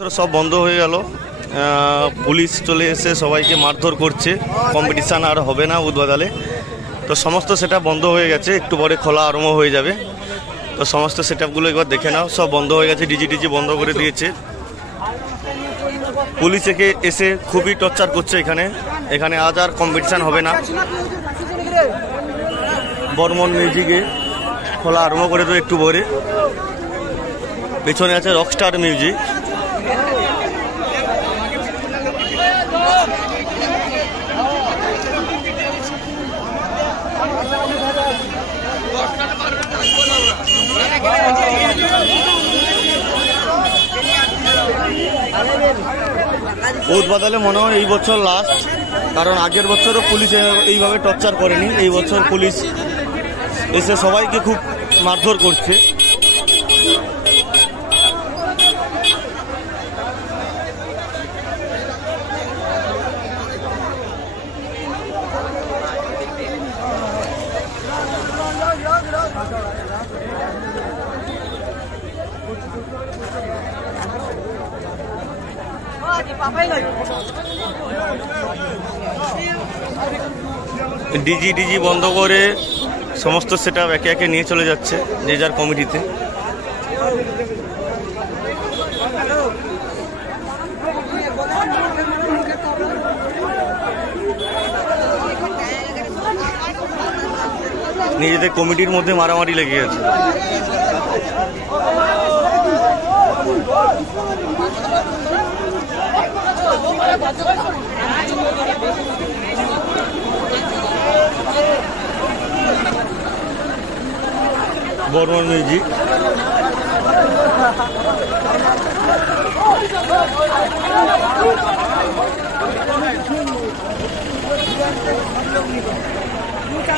সব বন্ধ হয়ে গেল। পুলিশ চলে এসে সবাইকে মারধর করছে। কম্পিটিশান আর হবে না উদ্বোধনে। তো সমস্ত সেট বন্ধ হয়ে গেছে, একটু পরে খোলা আরম্ভ হয়ে যাবে। তো সমস্ত সেট আপগুলো একবার দেখে নাও, সব বন্ধ হয়ে গেছে, ডিজি বন্ধ করে দিয়েছে। পুলিশ এসে খুবই টর্চার করছে এখানে আজ আর কম্পিটিশান হবে না। বর্মন মিউজিকে খোলা আরম্ভ করে দেবো একটু পরে। পেছনে আছে রকস্টার মিউজিক। উদ্বোধনে মনে হয় এই বছর লাস্ট, কারণ আগের বছরও পুলিশ এইভাবে টর্চার করেনি। এই বছর পুলিশ এসে সবাইকে খুব মারধর করছে। ডিজি বন্ধ করে সমস্ত সেট আপ একে একে নিয়ে চলে যাচ্ছে যে যার কমিটিতে। নিজেদের কমিটির মধ্যে মারামারি লেগে গেছে। বর্মন মিউজিক।